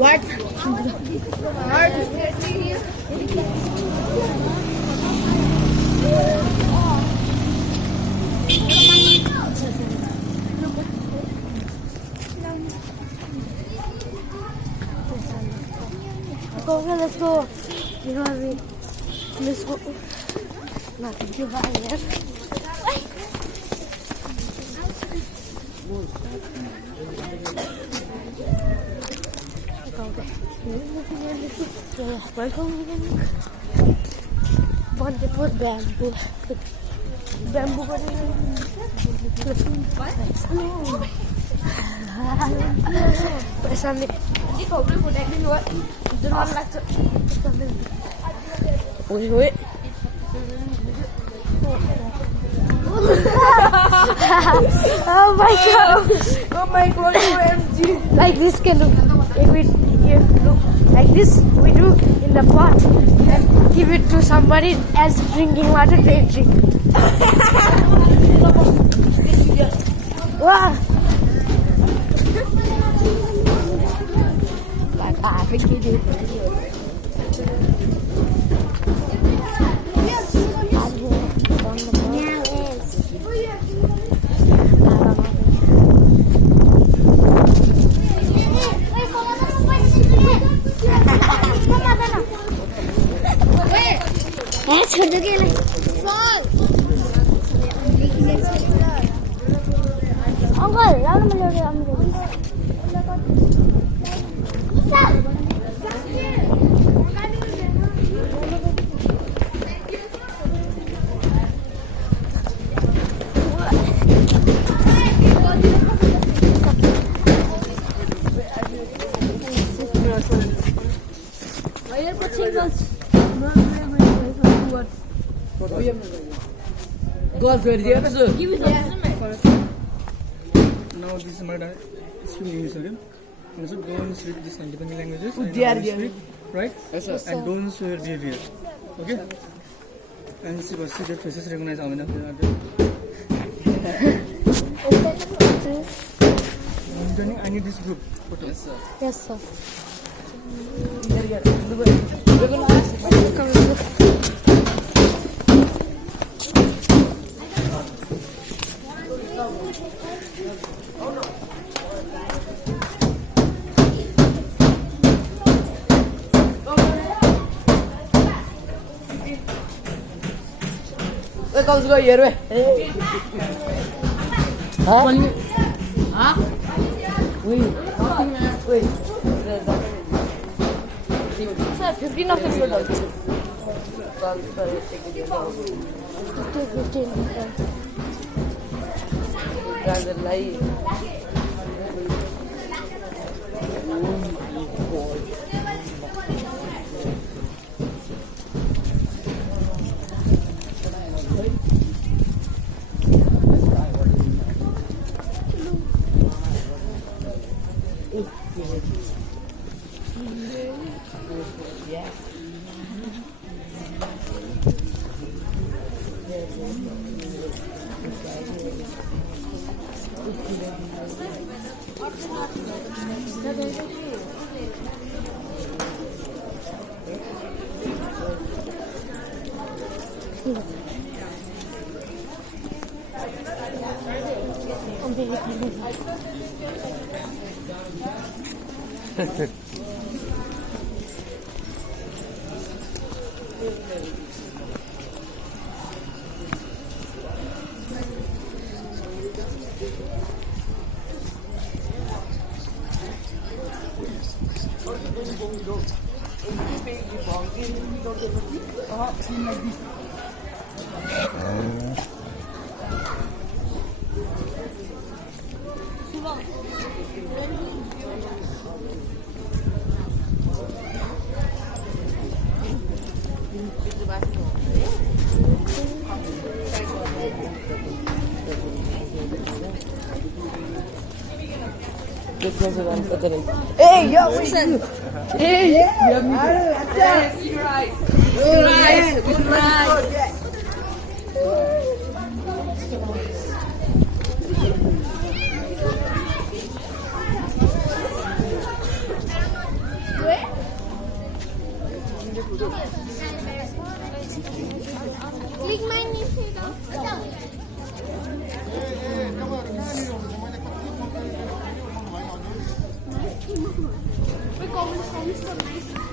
What? Okay, let's go. You know what I mean? Let's go. Nothing to buy here. Wonderful bamboo. Bamboo. Bersama. Ini kau boleh buat ini luar. Jangan macam. Wait, wait. Oh my god! Oh my god, OMG. Like this can look. If we look like this, we do in the pot and give it to somebody as drinking water. They drink. Wow! Like I think he did. छोड़ दो के uncle लाउन में ले हमको God, where the other? Give it Now this is my speaking English, okay? And so don't speak this independent languages. And They are only speak, right? Yes, sir. And don't show your behavior, okay? And see their faces recognize how many of them are there. I'm joining. I need this group photo. Yes, sir. Yes sir. Let's go here, way. Huh? Huh? Wait. Wait. Sir, 15 of the product. 15. Hey, yo, listen. Hey, good rice. Good rice. Good rice. Big man is here. We come so nice.